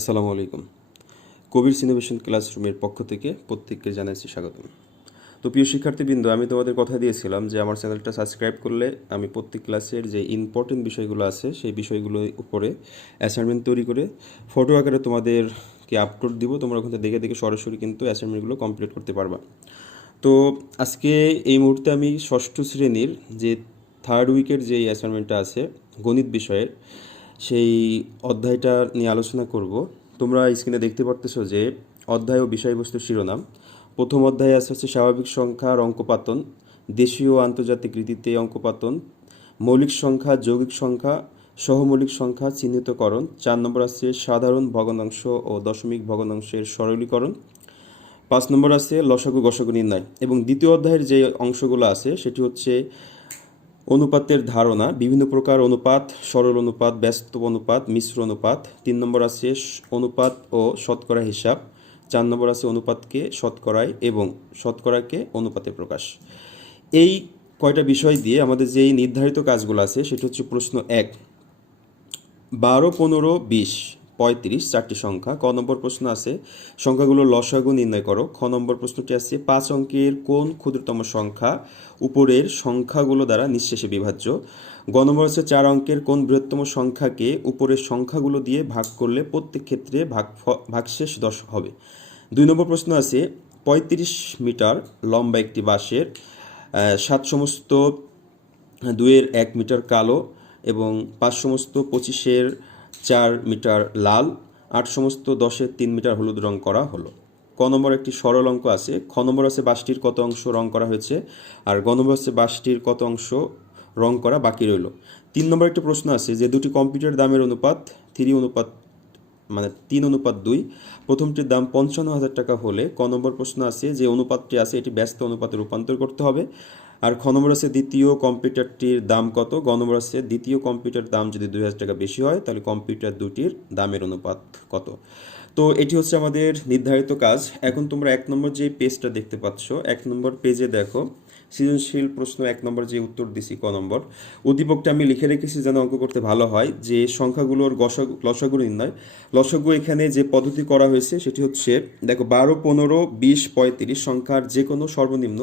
আসসালামু আলাইকুম। কবির ইনোভেশন ক্লাসরুমের পক্ষ থেকে প্রত্যেককে জানাচ্ছি স্বাগতম। তো প্রিয় শিক্ষার্থীবৃন্দ, আমি তোমাদের কথা দিয়েছিলাম যে আমার চ্যানেলটা সাবস্ক্রাইব করলে আমি প্রত্যেক ক্লাসের যে ইম্পর্টেন্ট বিষয়গুলো আছে সেই বিষয়গুলোর উপরে অ্যাসাইনমেন্ট তৈরি করে ফটো আকারে তোমাদেরকে আপলোড দিব। তোমরা ওখান থেকে দেখে দেখে সরাসরি কিন্তু অ্যাসাইনমেন্টগুলো কমপ্লিট করতে পারবা। তো আজকে এই মুহূর্তে আমি ষষ্ঠ শ্রেণীর যে থার্ড উইকের যে অ্যাসাইনমেন্টটা আছে গণিত বিষয়ের, সেই অধ্যায়টা নিয়ে আলোচনা করব। তোমরা স্ক্রিনে দেখতে পারতেছো যে অধ্যায় ও বিষয়বস্তু শিরোনাম। প্রথম অধ্যায়ে হচ্ছে স্বাভাবিক সংখ্যার অঙ্কপাতন, দেশীয় ও আন্তর্জাতিক রীতিতে অঙ্কপাতন, মৌলিক সংখ্যা, যৌগিক সংখ্যা, সহমৌলিক সংখ্যা চিহ্নিতকরণ। 4 নম্বর আছে সাধারণ ভগ্নাংশ ও দশমিক ভগ্নাংশের সরলীকরণ। 5 নম্বর আছে লসাগু গসাগু নির্ণয়। এবং দ্বিতীয় অধ্যায়ের যে অংশগুলো আছে সেটি হচ্ছে অনুপাতের ধারণা, বিভিন্ন প্রকার অনুপাত, সরল অনুপাত, ব্যস্ত অনুপাত, মিশ্র অনুপাত। 3 নম্বর আছে অনুপাত ও শতকরা হিসাব। 4 নম্বর আছে অনুপাতকে শতকরায় এবং শতকরাকে অনুপাতে প্রকাশ। এই কয়টা বিষয় দিয়ে আমাদের যেই নির্ধারিত কাজগুলো আছে সেটি হচ্ছে প্রশ্ন 1, 12, 15, 20, 35 চারটি সংখ্যা। ক নম্বর প্রশ্ন আছে সংখ্যাগুলোর লসাগু নির্ণয় করো। খ নম্বর প্রশ্নটি আছে 5 অঙ্কের কোন ক্ষুদ্রতম সংখ্যা উপরের সংখ্যাগুলো দ্বারা নিঃশেষে বিভাজ্য। গ নম্বর আছে 4 অঙ্কের কোন বৃহত্তম সংখ্যাকে উপরের সংখ্যাগুলো দিয়ে ভাগ করলে প্রত্যেক ক্ষেত্রে ভাগশেষ 10 হবে। 2 নম্বর প্রশ্ন আছে 35 মিটার লম্বা একটি বাঁশের 7 সমস্ত 2-এর 1 মিটার কালো এবং 5 সমস্ত 25-এর 4 মিটার লাল, 8 সমস্ত 10-এর 3 মিটার হলুদ রং করা হলো। ক নম্বর একটি সরল অঙ্ক আছে। খ নম্বর আছে বাঁশটির কত অংশ রং করা হয়েছে, আর গ নম্বর আছে বাঁশটির কত অংশ রং করা বাকি রইল। 3 নম্বর একটি প্রশ্ন আছে যে দুটি কম্পিউটার দামের অনুপাত 3:2, প্রথমটির দাম 55,000 টাকা হলে ক নম্বর প্রশ্ন আছে যে অনুপাতটি আছে এটি ব্যস্ত অনুপাতে রূপান্তর করতে হবে। আর খ নম্বর আছে দ্বিতীয় কম্পিউটারটির দাম কত। গ নম্বর আছে দ্বিতীয় কম্পিউটার দাম যদি 2,000 টাকা বেশি হয় তাহলে কম্পিউটার দুটির দামের অনুপাত কত। তো এটি হচ্ছে আমাদের নির্ধারিত কাজ। এখন তোমরা 1 নম্বর যে পেজটা দেখতে পাচ্ছ, 1 নম্বর পেজে দেখো সৃজনশীল প্রশ্ন 1 নম্বর যে উত্তর দিছি ক নম্বর উদ্দীপকটা আমি লিখে রেখেছি যেন অঙ্ক করতে ভালো হয়, যে সংখ্যাগুলোর লসাগু নির্ণয়। লসাগু এখানে যে পদ্ধতি করা হয়েছে সেটি হচ্ছে দেখো 12, 15, 20, 35 সংখ্যার যে কোনো সর্বনিম্ন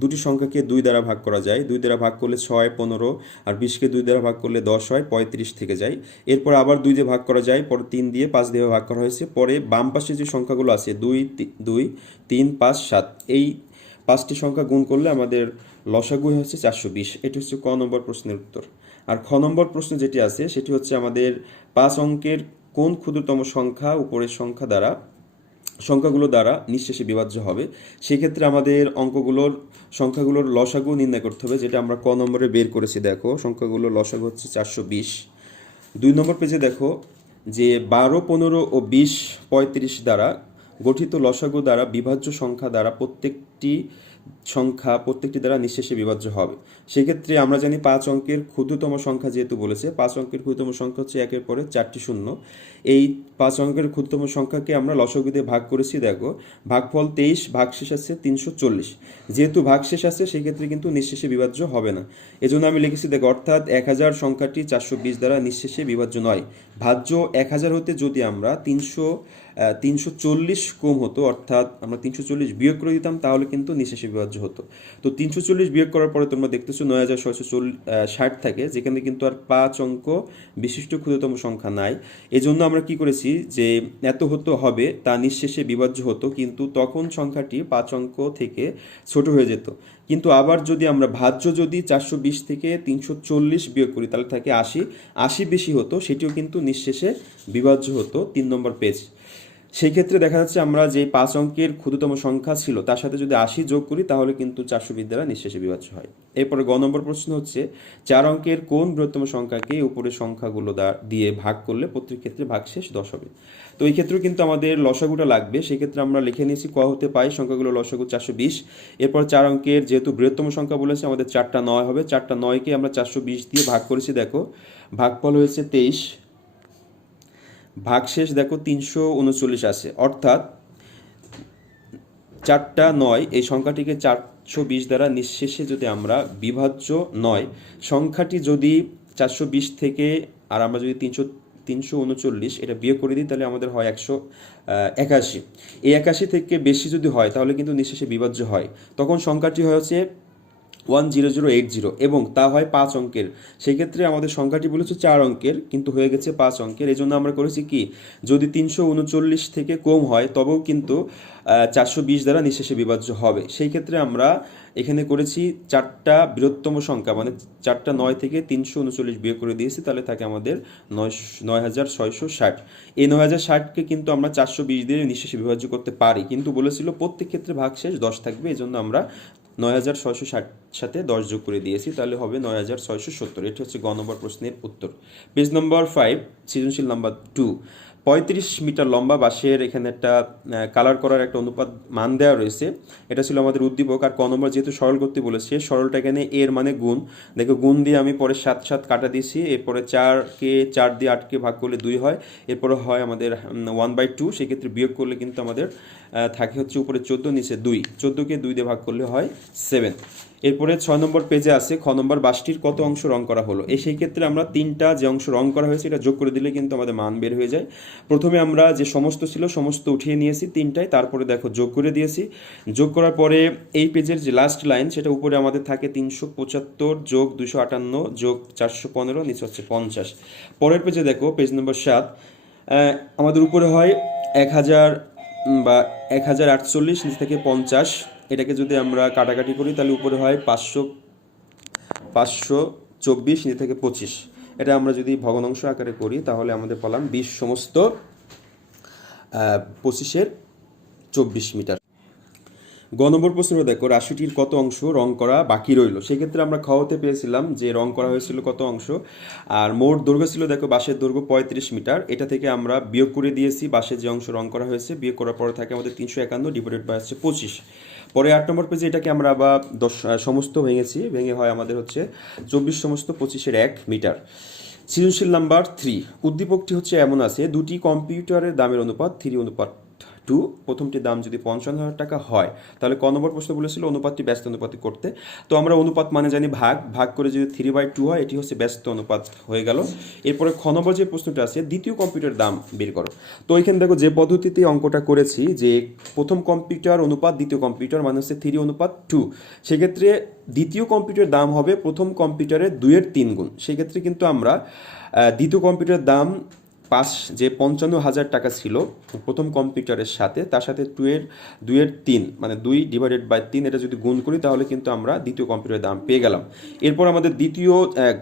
দুটি সংখ্যাকে 2 দ্বারা ভাগ করা যায়। 2 দ্বারা ভাগ করলে 6, 15, আর 20কে 2 দ্বারা ভাগ করলে 10 হয়, 35 থেকে যায়। এরপর আবার 2 দিয়ে ভাগ করা যায়, পরে 3 দিয়ে 5 দিয়ে ভাগ করা হয়েছে। পরে বাম পাশে যে সংখ্যাগুলো আছে 2, 3, 5, 7, এই 5টি সংখ্যা গুণ করলে আমাদের লসাগু হচ্ছে 420। এটি হচ্ছে ক নম্বর প্রশ্নের উত্তর। আর খ নম্বর প্রশ্ন যেটি আছে সেটি হচ্ছে আমাদের 5 অঙ্কের কোন ক্ষুদ্রতম সংখ্যা উপরের সংখ্যাগুলো দ্বারা নিঃশেষে বিভাজ্য হবে। সেক্ষেত্রে আমাদের সংখ্যাগুলোর লসাগু নির্ণয় করতে হবে, যেটা আমরা ক নম্বরে বের করেছি। দেখো সংখ্যাগুলোর লসাগু হচ্ছে 420। 2 নম্বর পেজে দেখো যে 12, 15 ও 20, 35 দ্বারা গঠিত লসাগু দ্বারা বিভাজ্য সংখ্যা দ্বারা প্রত্যেকটি দ্বারা নিঃশেষে বিভাজ্য হবে। সেক্ষেত্রে আমরা জানি 5 অঙ্কের ক্ষুদ্রতম সংখ্যা যেহেতু বলেছে, 5 অঙ্কের ক্ষুদ্রতম সংখ্যা হচ্ছে 1-এর পরে 4টি শূন্য। এই 5 অঙ্কের ক্ষুদ্রতম সংখ্যাকে আমরা লসাগু দিয়ে ভাগ করেছি। দেখো ভাগফল 23, ভাগশেষ আছে 340। যেহেতু ভাগশেষ আছে সেক্ষেত্রে কিন্তু নিঃশেষে বিভাজ্য হবে না। এজন্য আমি লিখেছি দেখো অর্থাৎ 1000 সংখ্যাটি 420 দ্বারা নিঃশেষে বিভাজ্য নয়। ভাজ্য 1000 হতে যদি আমরা 340 কম হতো, অর্থাৎ আমরা 340 বিয়োগ করে দিতাম তাহলে কিন্তু নিঃশেষে বিভাজ্য হতো। তো 340 বিয়োগ করার পরে তোমরা দেখতেছো 9660 থাকে, যেখানে কিন্তু আর 5 অঙ্ক বিশিষ্ট ক্ষুদ্রতম সংখ্যা নাই। এজন্য আমরা কি করেছি যে এত হবে তা নিঃশেষে বিভাজ্য হতো, কিন্তু তখন সংখ্যাটি 5 অঙ্ক থেকে ছোট হয়ে যেত। কিন্তু আবার যদি আমরা ভাজ্য যদি 420 থেকে 340 বিয়োগ করি তাহলে থাকে 80 বেশি হতো, সেটিও কিন্তু নিঃশেষে বিভাজ্য হতো। 3 নম্বর পেজ। সেই ক্ষেত্রে দেখা যাচ্ছে আমরা যে 5 অঙ্কের ক্ষুদ্রতম সংখ্যা ছিল তার সাথে যদি 80 যোগ করি তাহলে কিন্তু 420 দ্বারা নিঃশেষে বিভাজ্য হয়। এরপরে গ নম্বর প্রশ্ন হচ্ছে 4 অঙ্কের কোন বৃহত্তম সংখ্যাকে উপরের সংখ্যাগুলো দিয়ে ভাগ করলে প্রত্যেক ক্ষেত্রে ভাগশেষ 10 হবে। তো এই ক্ষেত্রেও কিন্তু আমাদের লসাগুটা লাগবে। সেক্ষেত্রে আমরা লিখে নিয়েছি ক হতে পাই সংখ্যাগুলো লসাগু 420। এরপর 4 অঙ্কের যেহেতু বৃহত্তম সংখ্যা বলেছে আমাদের 4টা 9 হবে। 4টা 9কে আমরা 420 দিয়ে ভাগ করেছি। দেখো ভাগফল হয়েছে 23, ভাগশেষ দেখো 339 আছে, অর্থাৎ 4টা 9 এই সংখ্যাটিকে 420 দ্বারা নিঃশেষে যদি আমরা বিভাজ্য নয় সংখ্যাটি যদি 420 থেকে আর আমরা যদি 339 এটা বিয়োগ করে দিই তাহলে আমাদের হয় 181। এই 81 থেকে বেশি যদি হয় তাহলে কিন্তু নিঃশেষে বিভাজ্য হয়। তখন সংখ্যাটি হচ্ছে 10080 এবং তা হয় 5 অঙ্কের। সেই ক্ষেত্রে আমাদের সংখ্যাটি বলেছে 4 অঙ্কের কিন্তু হয়ে গেছে 5 অঙ্কের। এই জন্য আমরা করেছি কি, যদি 339 থেকে কম হয় তবেও কিন্তু 420 দ্বারা নিঃশেষে বিভাজ্য হবে। সেই ক্ষেত্রে আমরা এখানে করেছি 4টা বৃহত্তম সংখ্যা, মানে 4টা 9 থেকে 339 বিয়োগ করে দিয়েছি, তাহলে থাকে আমাদের 9660। এই 9060কে কিন্তু আমরা 420 দিয়ে নিঃশেষে বিভাজ্য করতে পারি, কিন্তু বলেছিল প্রত্যেক ক্ষেত্রে ভাগশেষ 10 থাকবে। এই জন্য আমরা 9660 সাথে 10 যোগ করে দিয়েছি, তাহলে হবে 9670। এটি হচ্ছে গ নম্বর প্রশ্নের উত্তর। পেজ নম্বর 5, সৃজনশীল নাম্বার 2। 35 মিটার লম্বা বাঁশের এখানে একটা কালার করার একটা অনুপাত মান দেওয়া রয়েছে। এটা ছিল আমাদের উদ্দীপক। আর ক নম্বর যেহেতু সরল করতে বলেছে, সরলটা এখানে এর মানে গুণ। দেখো গুণ দিয়ে আমি পরে 7 কাটা দিয়েছি, এরপরে 4কে 4 দিয়ে 8কে ভাগ করলে 2 হয়, এরপরে হয় আমাদের 1/2। সেক্ষেত্রে বিয়োগ করলে কিন্তু আমাদের থাকে হচ্ছে উপরে 14, নিচে 2, 14কে 2 দিয়ে ভাগ করলে হয় 7। এরপরে 6 নম্বর পেজে আছে খ নম্বর বাসটির কত অংশ রং করা হলো। সেই ক্ষেত্রে আমরা 3টা যে অংশ রং করা হয়েছে এটা যোগ করে দিলে কিন্তু আমাদের মান বের হয়ে যায়। প্রথমে আমরা যে সমস্ত ছিল সমস্ত উঠিয়ে নিয়েছি 3টায়, তারপরে দেখো যোগ করে দিয়েছি। যোগ করার পরে এই পেজের যে লাস্ট লাইন সেটা উপরে আমাদের থাকে 375 যোগ 258 যোগ 415, নিচে হচ্ছে 50। পরের পেজে দেখো পেজ নম্বর 7, আমাদের উপরে হয় 1000 বা 1048, নিচে থেকে 50। এটাকে যদি আমরা কাটাকাটি করি তাহলে উপরে হয় 524, নিচে থেকে 25। এটা আমরা যদি ভগ্নাংশ আকারে করি তাহলে আমাদের পেলাম 20 সমস্ত 25/24 মিটার। গ নম্বর প্রশ্ন দেখো, রাশিটির কত অংশ রং করা বাকি রইল। সেক্ষেত্রে আমরা খতে পেয়েছিলাম যে রং করা হয়েছিল কত অংশ, আর মোট দৈর্ঘ্য ছিল দেখো বাঁশের দৈর্ঘ্য 35 মিটার। এটা থেকে আমরা বিয়োগ করে দিয়েছি বাঁশের যে অংশ রং করা হয়েছে, বিয়োগ করার পরে থাকে আমাদের 351 ডিভাইডেড বাই হচ্ছে 25। পরে 8 নম্বর পেজে এটাকে আমরা আবার 10 সমস্ত ভেঙেছি, ভেঙে হয় আমাদের হচ্ছে 24 সমস্ত 25/1 মিটার। সৃজনশীল নাম্বার 3, উদ্দীপকটি হচ্ছে এমন আছে, দুটি কম্পিউটারের দামের অনুপাত 3:2। প্রথমটির দাম যদি 55,000 টাকা হয় তাহলে ক নম্বর প্রশ্ন বলেছিল অনুপাতটি ব্যস্ত অনুপাতে করতে। তো আমরা অনুপাত মানে জানি ভাগ, ভাগ করে যদি 3/2 হয় এটি হচ্ছে ব্যস্ত অনুপাত হয়ে গেল। এরপরে খ নম্বর যে প্রশ্নটা আছে, দ্বিতীয় কম্পিউটার দাম বের করো। তো এখানে দেখো যে পদ্ধতিতে অঙ্কটা করেছি, যে প্রথম কম্পিউটার অনুপাত দ্বিতীয় কম্পিউটার মানে হচ্ছে 3:2। সেক্ষেত্রে দ্বিতীয় কম্পিউটারের দাম হবে প্রথম কম্পিউটারের 2-এর 3 গুণ। সেক্ষেত্রে কিন্তু আমরা দ্বিতীয় কম্পিউটারের দাম যে 55,000 টাকা ছিল প্রথম কম্পিউটারের সাথে, তার সাথে 2-এর 3 মানে 2 ডিভাইডেড বাই 3 এটা যদি গুণ করি তাহলে কিন্তু আমরা দ্বিতীয় কম্পিউটারের দাম পেয়ে গেলাম। এরপর আমাদের দ্বিতীয়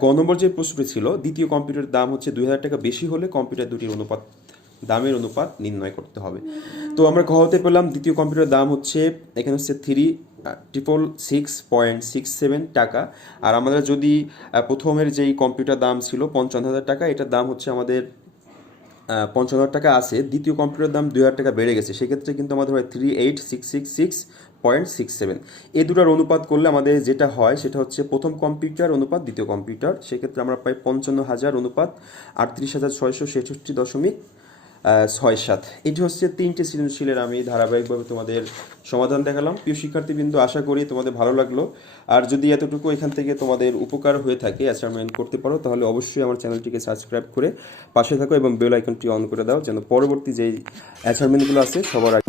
গ নম্বর যে প্রশ্নটি ছিল, দ্বিতীয় কম্পিউটারের দাম হচ্ছে 2,000 টাকা বেশি হলে কম্পিউটার দুটির দামের অনুপাত নির্ণয় করতে হবে। তো আমরা ঘতে পেলাম দ্বিতীয় কম্পিউটারের দাম হচ্ছে এখানে হচ্ছে 3,666.67 টাকা। আর আমাদের যদি প্রথমের যেই কম্পিউটার দাম ছিল 55,000 টাকা, এটার দাম হচ্ছে আমাদের 55,000 টাকা আছে। দ্বিতীয় কম্পিউটারের দাম 2,000 টাকা বেড়ে গেছে, সেক্ষেত্রে কিন্তু আমাদের হয় 3,866.67। এই দুটার অনুপাত করলে আমাদের যেটা হয় সেটা হচ্ছে প্রথম কম্পিউটার অনুপাত দ্বিতীয় কম্পিউটার। সেক্ষেত্রে আমরা পাই 55,000 অনুপাত 38,666.67। এটি হচ্ছে 3টে সৃজনশীলের আমি ধারাবাহিকভাবে তোমাদের সমাধান দেখালাম। প্রিয় শিক্ষার্থীবৃন্দ, আশা করি তোমাদের ভালো লাগলো। আর যদি এতটুকু এখান থেকে তোমাদের উপকার হয়ে থাকে, অ্যাসাইনমেন্ট করতে পারো, তাহলে অবশ্যই আমার চ্যানেলটিকে সাবস্ক্রাইব করে পাশে থাকো এবং বেল আইকনটি অন করে দাও, যেন পরবর্তী যেই অ্যাসাইনমেন্টগুলো আছে সবার আগে